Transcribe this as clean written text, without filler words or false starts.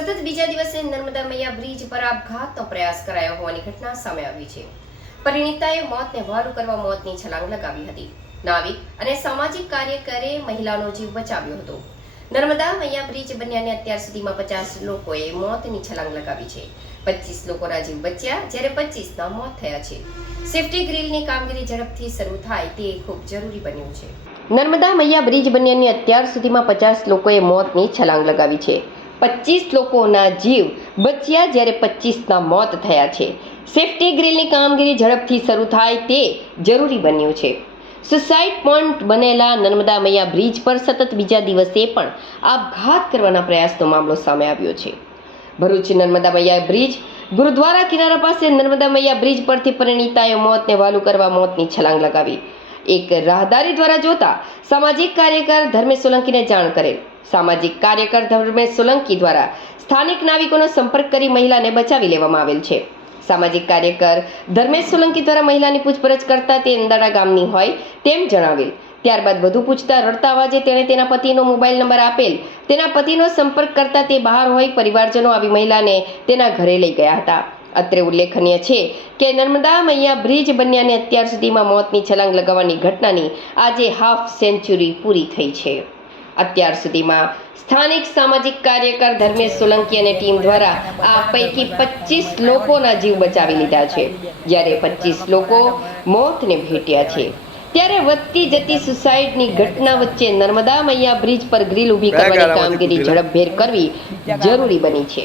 સતત બીજા દિવસે નર્મદા મૈયા બ્રિજ પર આપઘાતનો પ્રયાસ કરાયો હોવાની ઘટના સામે આવી છે. પરિણીતાએ મોતને વહાલું કરવા મોતની છલાંગ લગાવી હતી. નાવિક અને સામાજિક કાર્યકરે મહિલાનો જીવ બચાવ્યો હતો. નર્મદા મૈયા બ્રિજ બન્યાને અત્યાર સુધીમાં 50 લોકોએ મોતની છલાંગ લગાવી છે. 25 લોકોના જીવ બચ્યા જ્યારે 25ના મોત થયા છે. સેફટી ગ્રીલની કામગીરી ઝડપથી શરૂ થાય તે ખૂબ જરૂરી બન્યું છે. નર્મદા મૈયા બ્રિજ બન્યાની અત્યાર સુધીમાં 50 લોકોએ મોતની છલાંગ લગાવી છે. 25 લોકોના જીવ બચ્યા જ્યારે 25ના મોત થયા છે. સેફટી ગ્રીલની કામગીરી ઝડપથી શરૂ થાય તે જરૂરી બન્યું છે. સુસાઇડ પોઈન્ટ બનેલા નર્મદા મૈયા બ્રિજ પર સતત બીજા દિવસે પણ આપઘાત કરવાના પ્રયાસનો મામલો સામે આવ્યો છે. ભરૂચ નર્મદા મૈયા બ્રિજ ગુરુદ્વારા કિનારા પાસે નર્મદા મૈયા બ્રિજ પરથી પરિણીતાએ મોતને વહાલું કરવા મોતની છલાંગ લગાવી. એક રાહદારી દ્વારા જોતા સામાજિક કાર્યકર ધર્મેશ સોલંકીને જાણ કરેલ. સામાજિક કાર્યકર ધર્મેશ સોલંકી દ્વારા સ્થાનિક નાવિકોનો સંપર્ક કરી મહિલાને બચાવી લેવામાં આવેલ છે. સામાજિક કાર્યકર ધર્મેશ સોલંકી દ્વારા મહિલાની પૂછપરછ કરતા તે અંદાડા ગામની હોય તેમ જણાવેલ. ત્યારબાદ વધુ પૂછતા રડતા અવાજે તેણે તેના પતિનો મોબાઈલ નંબર આપેલ. તેના પતિનો સંપર્ક કરતા તે બહાર હોય પરિવારજનો આવી મહિલાને તેના ઘરે લઈ ગયા હતા. અત્રે ઉલ્લેખનીય છે કે નર્મદા મૈયા બ્રિજ બન્યાને અત્યાર સુધીમાં મોતની છલાંગ લગાવવાની ઘટનાની આજે હાફ સેન્ચુરી પૂરી થઈ છે. અત્યાર સુધીમાં સ્થાનિક સામાજિક કાર્યકર ધર્મેશ સોલંકી અને ટીમ દ્વારા આ પૈકી 25 લોકોના જીવ બચાવી લીધા છે, જ્યારે 25 લોકો મોતને ભેટ્યા છે. ત્યારે વધતી જતી સુસાઇડની ઘટના વચ્ચે નર્મદા મૈયા બ્રિજ પર ગ્રીલ ઊભી કરવાની કામગીરી ઝડપભેર કરવી જરૂરી બની છે.